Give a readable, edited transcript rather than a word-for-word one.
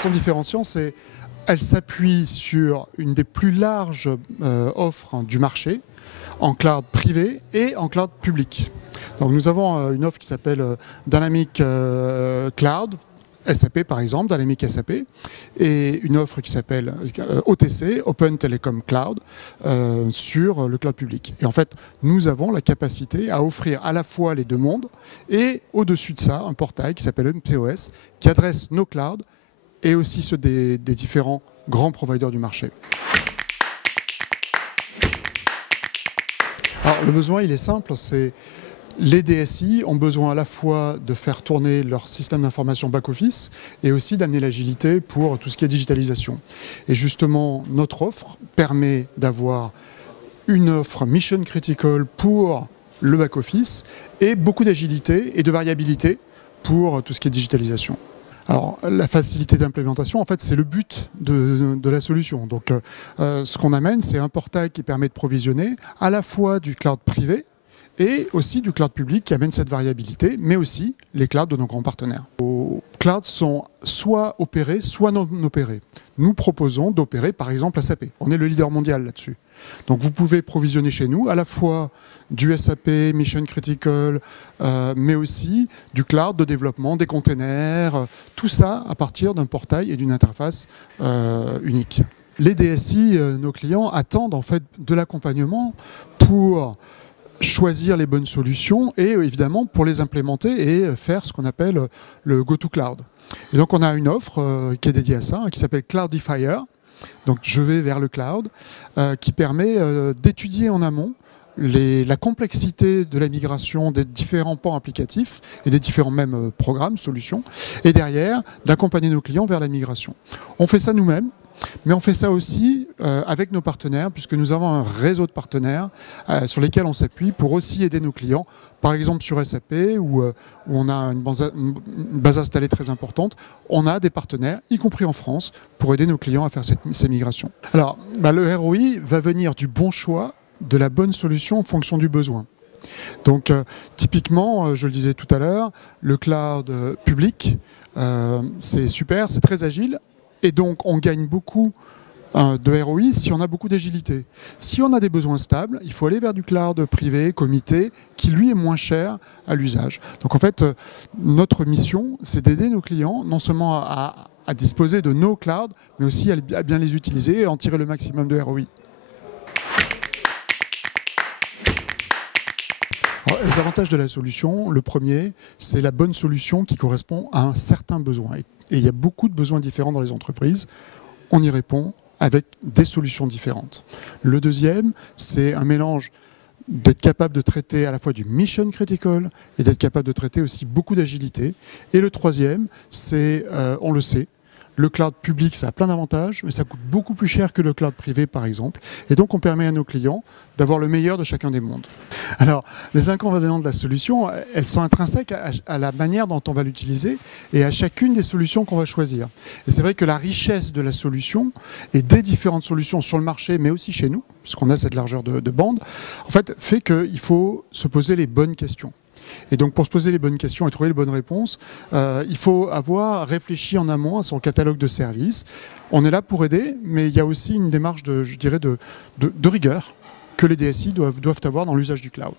son différenciant, c'est qu'elle s'appuie sur une des plus larges offres du marché, en cloud privé et en cloud public. Donc nous avons une offre qui s'appelle Dynamic Cloud, SAP par exemple, Dynamic SAP, et une offre qui s'appelle OTC, Open Telecom Cloud, sur le cloud public. Et en fait, nous avons la capacité à offrir à la fois les deux mondes et au-dessus de ça, un portail qui s'appelle MPOS, qui adresse nos clouds et aussi ceux des différents grands providers du marché. Alors le besoin, il est simple, c'est les DSI ont besoin à la fois de faire tourner leur système d'information back-office et aussi d'amener l'agilité pour tout ce qui est digitalisation. Et justement, notre offre permet d'avoir une offre mission critical pour le back-office et beaucoup d'agilité et de variabilité pour tout ce qui est digitalisation. Alors, la facilité d'implémentation, en fait, c'est le but de la solution. Donc, ce qu'on amène, c'est un portail qui permet de provisionner à la fois du cloud privé et aussi du cloud public qui amène cette variabilité, mais aussi les clouds de nos grands partenaires. Nos clouds sont soit opérés, soit non opérés. Nous proposons d'opérer par exemple SAP. On est le leader mondial là-dessus. Donc vous pouvez provisionner chez nous à la fois du SAP, Mission Critical, mais aussi du cloud de développement, des containers, tout ça à partir d'un portail et d'une interface unique. Les DSI, nos clients, attendent en fait de l'accompagnement pour choisir les bonnes solutions et évidemment pour les implémenter et faire ce qu'on appelle le go-to-cloud. Et donc on a une offre qui est dédiée à ça, qui s'appelle Cloudifier. Donc je vais vers le cloud, qui permet d'étudier en amont la complexité de la migration des différents pans applicatifs et des différents mêmes programmes, solutions, et derrière d'accompagner nos clients vers la migration. On fait ça nous-mêmes. Mais on fait ça aussi avec nos partenaires, puisque nous avons un réseau de partenaires sur lesquels on s'appuie pour aussi aider nos clients. Par exemple sur SAP, où on a une base installée très importante, on a des partenaires, y compris en France, pour aider nos clients à faire ces migrations. Alors, le ROI va venir du bon choix, de la bonne solution en fonction du besoin. Donc, typiquement, je le disais tout à l'heure, le cloud public, c'est super, c'est très agile. Et donc, on gagne beaucoup de ROI si on a beaucoup d'agilité. Si on a des besoins stables, il faut aller vers du cloud privé, comité, qui lui est moins cher à l'usage. Donc en fait, notre mission, c'est d'aider nos clients non seulement à disposer de nos clouds, mais aussi à bien les utiliser et en tirer le maximum de ROI. Alors, les avantages de la solution, le premier, c'est la bonne solution qui correspond à un certain besoin. Et il y a beaucoup de besoins différents dans les entreprises. On y répond avec des solutions différentes. Le deuxième, c'est un mélange d'être capable de traiter à la fois du mission critical et d'être capable de traiter aussi beaucoup d'agilité. Et le troisième, c'est, on le sait, le cloud public, ça a plein d'avantages, mais ça coûte beaucoup plus cher que le cloud privé, par exemple. Et donc, on permet à nos clients d'avoir le meilleur de chacun des mondes. Alors, les inconvénients de la solution, elles sont intrinsèques à la manière dont on va l'utiliser et à chacune des solutions qu'on va choisir. Et c'est vrai que la richesse de la solution et des différentes solutions sur le marché, mais aussi chez nous, puisqu'on a cette largeur de bande, en fait, fait qu'il faut se poser les bonnes questions. Et donc pour se poser les bonnes questions et trouver les bonnes réponses, il faut avoir réfléchi en amont à son catalogue de services. On est là pour aider, mais il y a aussi une démarche de rigueur que les DSI doivent avoir dans l'usage du cloud.